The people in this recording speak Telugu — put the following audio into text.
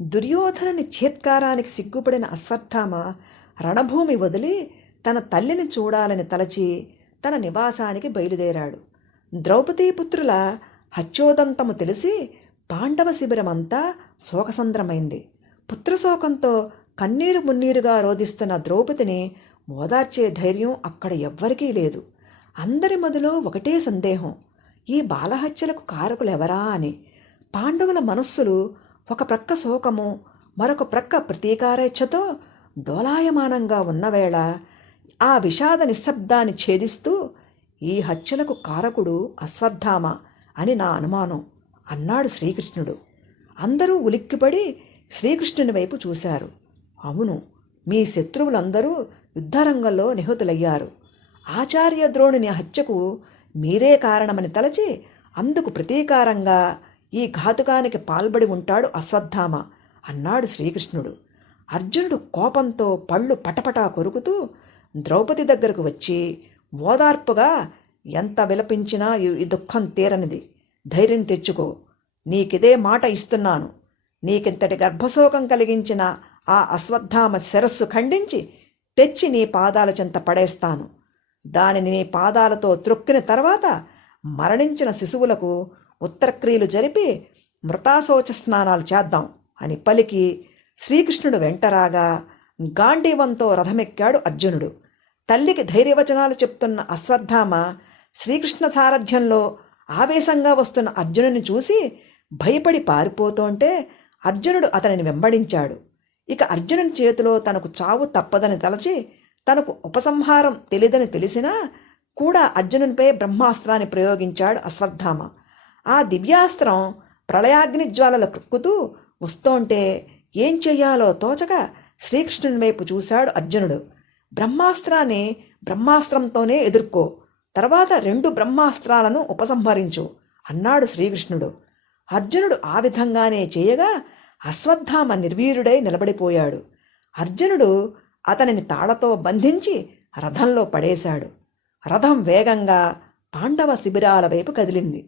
దుర్యోధనుని చీత్కారానికి సిగ్గుపడిన అశ్వత్థామ రణభూమి వదిలి తన తల్లిని చూడాలని తలచి తన నివాసానికి బయలుదేరాడు. ద్రౌపదీపుత్రుల హత్యోదంతము తెలిసి పాండవ శిబిరమంతా శోకసంద్రమైంది. పుత్రశోకంతో కన్నీరు మున్నీరుగా రోదిస్తున్న ద్రౌపదిని ఓదార్చే ధైర్యం అక్కడ ఎవ్వరికీ లేదు. అందరి మదిలో ఒకటే సందేహం, ఈ బాలహత్యలకు కారకులెవరా అని. పాండవుల మనస్సులు ఒక ప్రక్క శోకము, మరొక ప్రక్క ప్రతీకారేచ్ఛతో డోలాయమానంగా ఉన్నవేళ ఆ విషాద నిశ్శబ్దాన్ని ఛేదిస్తూ ఈ హత్యలకు కారకుడు అశ్వత్థామ అని నా అనుమానం అన్నాడు శ్రీకృష్ణుడు. అందరూ ఉలిక్కిపడి శ్రీకృష్ణుని వైపు చూశారు. అవును, మీ శత్రువులందరూ యుద్ధరంగంలో నిహతులయ్యారు. ఆచార్య ద్రోణుని హత్యకు మీరే కారణమని తలచి అందుకు ప్రతీకారంగా ఈ ఘాతుకానికి పాల్పడి ఉంటాడు అశ్వత్థామ అన్నాడు శ్రీకృష్ణుడు. అర్జునుడు కోపంతో పళ్ళు పటపటా కొరుకుతూ ద్రౌపది దగ్గరకు వచ్చి ఓదార్పుగా, ఎంత విలపించినా ఈ దుఃఖం తీరనిది, ధైర్యం తెచ్చుకో, నీకిదే మాట ఇస్తున్నాను. నీకింతటి గర్భశోకం కలిగించిన ఆ అశ్వత్థామ శిరస్సు ఖండించి తెచ్చి నీ పాదాల చెంత పడేస్తాను. దానిని నీ పాదాలతో త్రొక్కిన తర్వాత మరణించిన శిశువులకు ఉత్తరక్రియలు జరిపి మృతాశోచ స్నానాలు చేద్దాం అని పలికి శ్రీకృష్ణుడు వెంటరాగా గాంధీవంతో రథమెక్కాడు అర్జునుడు. తల్లికి ధైర్యవచనాలు చెప్తున్న అశ్వత్థామ శ్రీకృష్ణ సారథ్యంలో ఆవేశంగా వస్తున్న అర్జునుని చూసి భయపడి పారిపోతుంటే అర్జునుడు అతనిని వెంబడించాడు. ఇక అర్జునుని చేతిలో తనకు చావు తప్పదని తలచి తనకు ఉపసంహారం తెలియదని తెలిసినా కూడా అర్జునునిపై బ్రహ్మాస్త్రాన్ని ప్రయోగించాడు అశ్వత్థామ. ఆ దివ్యాస్త్రం ప్రళయాగ్ని జ్వాలలు క్రుక్కుతూ వస్తోంటే ఏం చెయ్యాలో తోచక శ్రీకృష్ణుని వైపు చూశాడు అర్జునుడు. బ్రహ్మాస్త్రాన్ని బ్రహ్మాస్త్రంతోనే ఎదుర్కో, తర్వాత 2 బ్రహ్మాస్త్రాలను ఉపసంహరించు అన్నాడు శ్రీకృష్ణుడు. అర్జునుడు ఆ విధంగానే చేయగా అశ్వత్థామ నిర్వీర్యుడై నిలబడిపోయాడు. అర్జునుడు అతనిని తాళతో బంధించి రథంలో పడేశాడు. రథం వేగంగా పాండవ శిబిరాల వైపు కదిలింది.